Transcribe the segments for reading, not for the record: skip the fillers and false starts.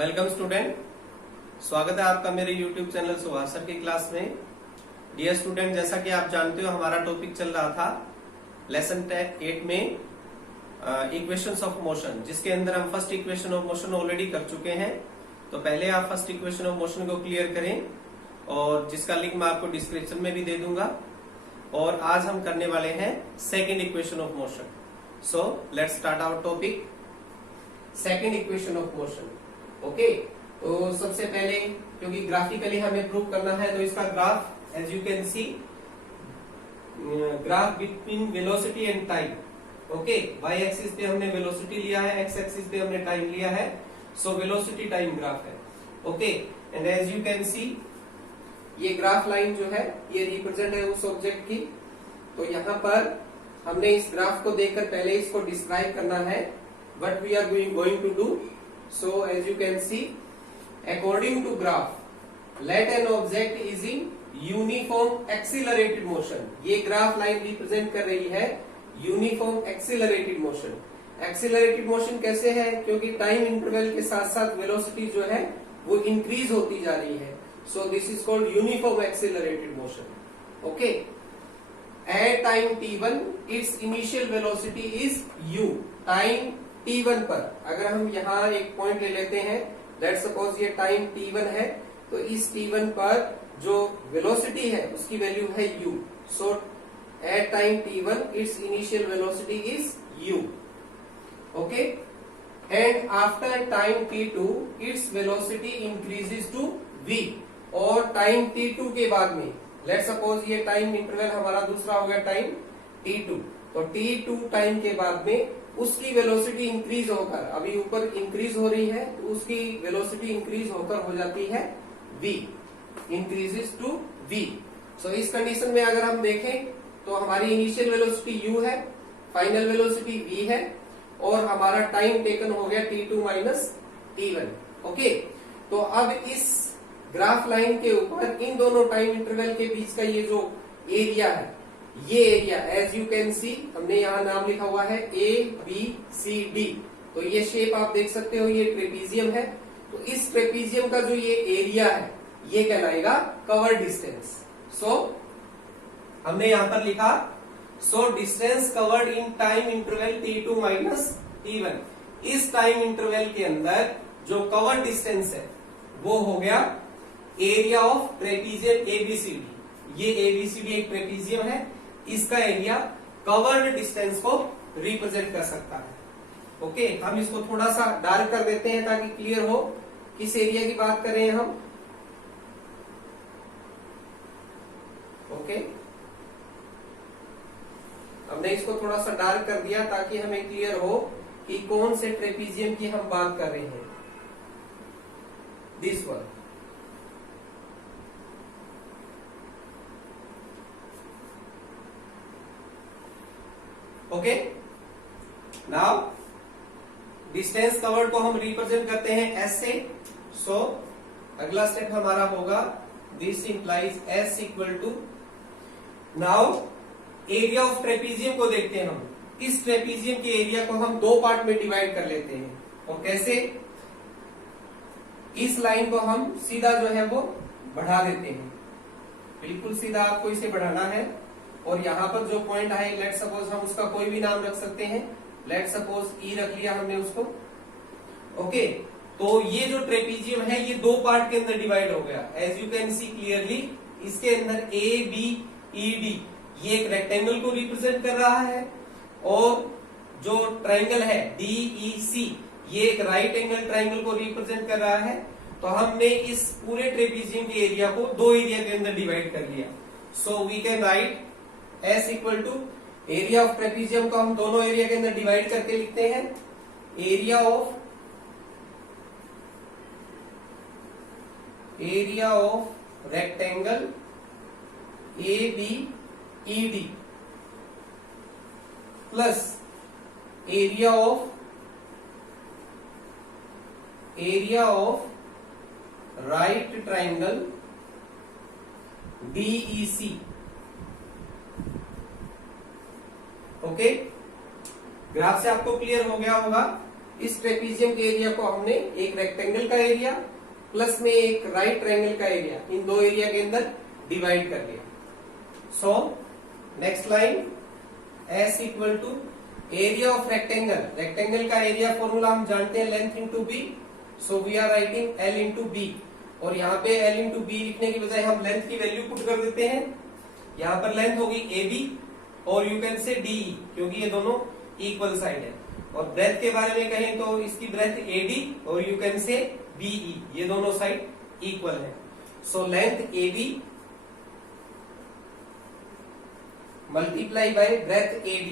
Welcome student, स्वागत है आपका मेरे YouTube चैनल सुभाष सर की क्लास में। डियर स्टूडेंट, जैसा कि आप जानते हो हमारा टॉपिक चल रहा था लेसन 8 में इक्वेशंस ऑफ मोशन, जिसके अंदर हम first equation of motion already कर चुके हैं। तो पहले आप फर्स्ट इक्वेशन ऑफ मोशन को क्लियर करें और जिसका लिंक मैं आपको डिस्क्रिप्शन में भी दे दूंगा। और आज हम करने वाले हैं second equation of motion. So let's start our topic, second equation of motion. Okay, तो सबसे पहले क्योंकि ग्राफिकली हमें प्रूव करना है, तो इसका graph as you can see, graph between velocity and time. Okay, Y axis पे हमने वेलोसिटी लिया है, एक्स एक्सिस पे हमने टाइम लिया है। सो वेलोसिटी टाइम ग्राफ है। Okay, and as you can see ये ग्राफ लाइन जो है ये रिप्रेजेंट है उस ऑब्जेक्ट की। तो यहाँ पर हमने इस ग्राफ को देखकर पहले इसको डिस्क्राइब करना है, what we are going to do. So as you can see, according to graph, let an object is in uniform accelerated motion। ये ग्राफ लाइन रिप्रेजेंट कर रही है uniform accelerated motion. Accelerated motion कैसे है? क्योंकि time interval के साथ साथ वेलोसिटी जो है वो इंक्रीज होती जा रही है। So this is called uniform accelerated motion. Okay, at time t1 its initial velocity is u। Time t1 पर अगर हम यहाँ एक पॉइंट ले लेते हैं, लेट्स सपोज ये टाइम t1 है, तो इस t1 पर जो वेलोसिटी है उसकी वैल्यू है u। So at time t1 its initial velocity is u। Okay, and after time t2 its velocity increases to v। और टाइम t2 के बाद में, लेट्स सपोज ये टाइम इंटरवल हमारा दूसरा हो गया टाइम t2, तो t2 टाइम के बाद में उसकी वेलोसिटी इंक्रीज होकर, अभी ऊपर इंक्रीज हो रही है तो उसकी वेलोसिटी इंक्रीज होकर हो जाती है v, इंक्रीजेस टू v। सो इस कंडीशन में अगर हम देखें तो हमारी इनिशियल वेलोसिटी u है, फाइनल वेलोसिटी v है, और हमारा टाइम टेकन हो गया t2 माइनस t1। ओके, तो अब इस ग्राफ लाइन के ऊपर इन दोनों टाइम इंटरवल के बीच का ये जो एरिया है, ये area as you can see हमने यहाँ नाम लिखा हुआ है ABCD। तो ये शेप आप देख सकते हो, ये ट्रेपीजियम है। तो इस ट्रेपीजियम का जो ये एरिया है ये कहलाएगा कवर डिस्टेंस। सो हमने यहाँ पर लिखा, so distance covered in time interval t2 minus t1। इस टाइम इंटरवल के अंदर जो कवर डिस्टेंस है वो हो गया एरिया ऑफ ट्रेपीजियम ABCD। ये ABCD एक ट्रेपीजियम है, इसका एरिया कवर्ड डिस्टेंस को रिप्रेजेंट कर सकता है। ओके, हम इसको थोड़ा सा डार्क कर देते हैं ताकि क्लियर हो किस एरिया की बात कर रहे हैं हम। ओके, हमने इसको थोड़ा सा डार्क कर दिया ताकि हमें क्लियर हो कि कौन से ट्रेपीजियम की हम बात कर रहे हैं। This one. Okay, now distance covered को हम रिप्रेजेंट करते हैं S से। सो अगला स्टेप हमारा होगा, this implies S equal to, now area of trapezium को देखते हैं हम। इस ट्रेपीजियम के एरिया को हम दो पार्ट में डिवाइड कर लेते हैं। और कैसे? इस लाइन को हम सीधा जो है वो बढ़ा देते हैं, बिल्कुल सीधा आपको इसे बढ़ाना है। और यहाँ पर जो पॉइंट है, लेट सपोज हम उसका कोई भी नाम रख सकते हैं, लेट सपोज E रख लिया हमने उसको। ओके, तो ये जो ट्रेपीजियम है ये दो पार्ट के अंदर डिवाइड हो गया, as you can see clearly. इसके अंदर ABED ये एक रेक्टेंगल को रिप्रेजेंट कर रहा है, और जो ट्राइंगल है DEC ये एक राइट एंगल ट्राइंगल को रिप्रेजेंट कर रहा है। तो हमने इस पूरे ट्रेपीजियम के एरिया को दो एरिया के अंदर डिवाइड कर लिया। So we can write S equal to area of trapezium को हम दोनों एरिया के अंदर डिवाइड करके लिखते हैं, area of rectangle ABED plus area of right triangle DEC। Okay, graph से आपको क्लियर हो गया होगा इस ट्रेपीजियम के एरिया को हमने एक रेक्टेंगल का एरिया प्लस में एक राइट ट्रायंगल का एरिया, इन दो एरिया के अंदर डिवाइड कर लिया। So next line, S equal to area of rectangle, rectangle का एरिया फॉर्मूला हम जानते हैं length into B, so we are writing L into B, और यहाँ पे L इंटू बी लिखने की बजाय हम लेंथ की वैल्यू पुट कर देते हैं। यहाँ पर लेंथ होगी AB और यू कैन से DE, क्योंकि ये दोनों इक्वल साइड है। और ब्रेथ के बारे में कहें तो इसकी ब्रेथ AD और यू कैन से BE, ये दोनों साइड इक्वल है। So length AB multiply by breath AD,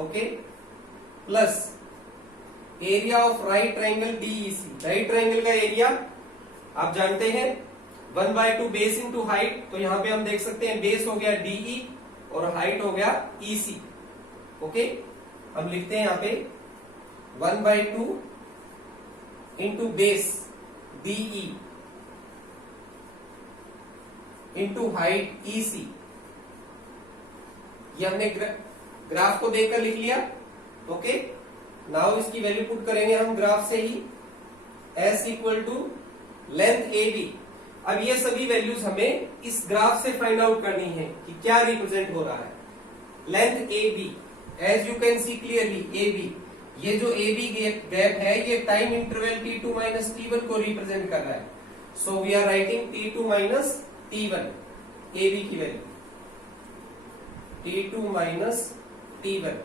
okay, plus area of right triangle DEC। Right triangle का एरिया आप जानते हैं 1/2 बेस इंटू हाइट, तो यहां पे हम देख सकते हैं बेस हो गया DE और हाइट हो गया EC। ओके, हम लिखते हैं यहां पे 1/2 into base DE into height EC। ये हमने ग्राफ को देखकर लिख लिया। ओके, नाउ इसकी वैल्यू पुट करेंगे हम ग्राफ से ही, S equal to length AB। अब ये सभी वैल्यूज हमें इस ग्राफ से फाइंड आउट करनी है कि क्या रिप्रेजेंट हो रहा है। Length AB, as you can see clearly AB, ये जो AB गैप है ये time interval T2 minus T1 को रिप्रेजेंट कर रहा है। So we are writing T2 minus T1, AB की value T2 minus T1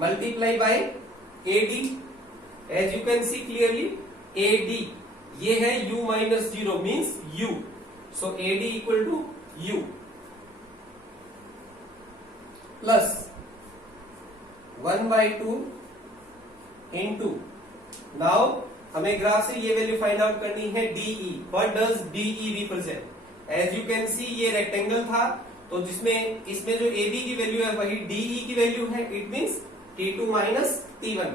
multiply by AD, as you can see clearly AD ये है U minus 0 means U, so AD equal to U plus 1/2 into, now हमें graph से ये value find out करनी है DE। What does DE represent? As you can see ये rectangle था, तो जिसमें इसमें जो AB की वैल्यू है वही DE की वैल्यू है, it means T2 minus T1।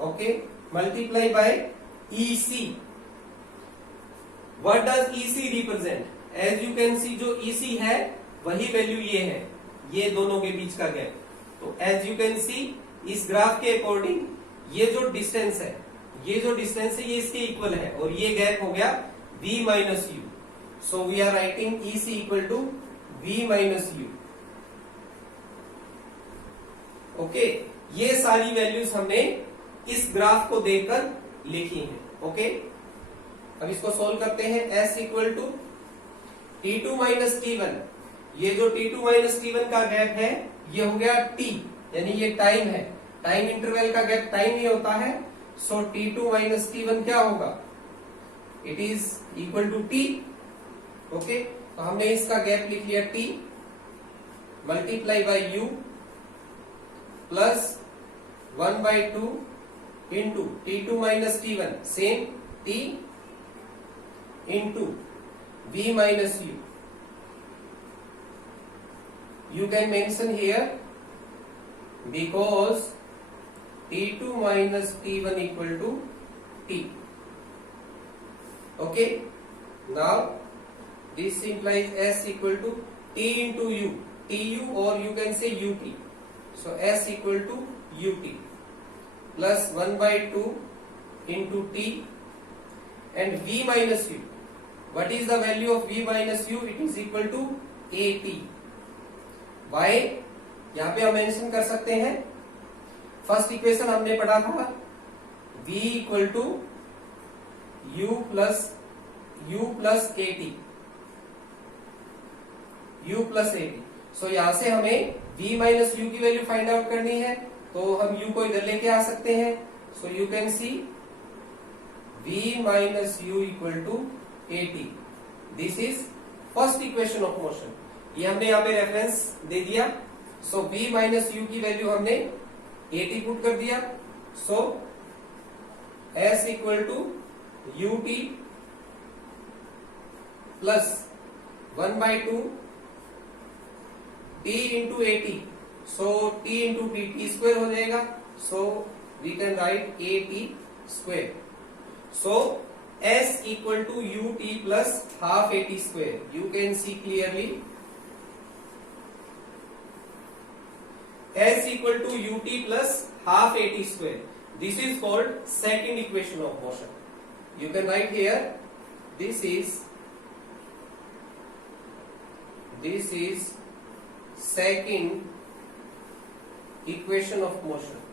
Okay, multiply by EC। What does EC represent? As you can see जो EC है वही वैल्यू ये है, ये दोनों के बीच का गैप। तो एज यू कैन सी इस ग्राफ के अकॉर्डिंग ये जो डिस्टेंस है, ये इसके इक्वल है, और ये गैप हो गया V minus U। So we are writing EC equal to V minus U। Okay, ये सारी वैल्यूज हमने इस ग्राफ को देखकर लिखी हैं। ओके, अब इसको सोल्व करते हैं। S equal to T2 minus T1, ये जो T2 माइनस T1 का गैप है ये हो गया T, यानी ये टाइम है, टाइम इंटरवल का गैप टाइम ही होता है। सो T2 माइनस T1 क्या होगा? It is equal to T। Okay, तो हमने इसका गैप लिख लिया T multiply by U plus 1/2 into T2 minus T1 same T into V minus U। You can mention here because T2 minus T1 equal to T. Okay, now this implies S equal to T into U, TU, or you can say UT. So S equal to UT plus 1/2 into T and V minus U. What is the value of V minus U? It is equal to AT. Why? यहां पे हम mention कर सकते हैं, first equation हमने पढ़ा था V equal to U plus AT, U plus AT। So यहां से हमें V माइनस U की वैल्यू फाइंड आउट करनी है, तो हम U को इधर लेके आ सकते हैं। So you can see V minus U equal to AT। This is first equation of motion, ये हमने यहाँ पे रेफरेंस दे दिया। सो V माइनस U की वैल्यू हमने AT पुट कर दिया। So S equal to UT plus 1/2 T into AT। So T into T square हो जाएगा। So we can write AT square. So S equal to UT plus half AT square. You can see clearly s equal to ut plus half at square. This is called second equation of motion. You can write here, this is second equation of motion.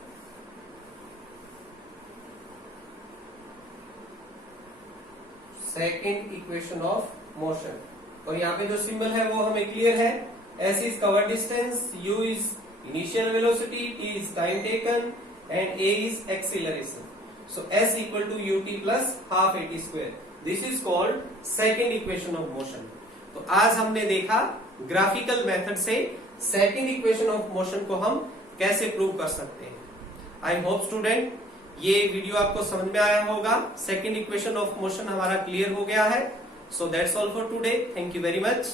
Second equation of motion. और यहाँ पे जो symbol है वो हमें clear है. S is cover distance, U is initial velocity, T is time taken, and A is acceleration. So S equal to ut plus half at square. This is called second equation of motion. तो आज हमने देखा graphical method से second equation of motion को हम कैसे prove कर सकते हैं. आई होप स्टूडेंट ये वीडियो आपको समझ में आया होगा. सेकेंड इक्वेशन ऑफ मोशन हमारा क्लियर हो गया है. So that's all for today. Thank you very much.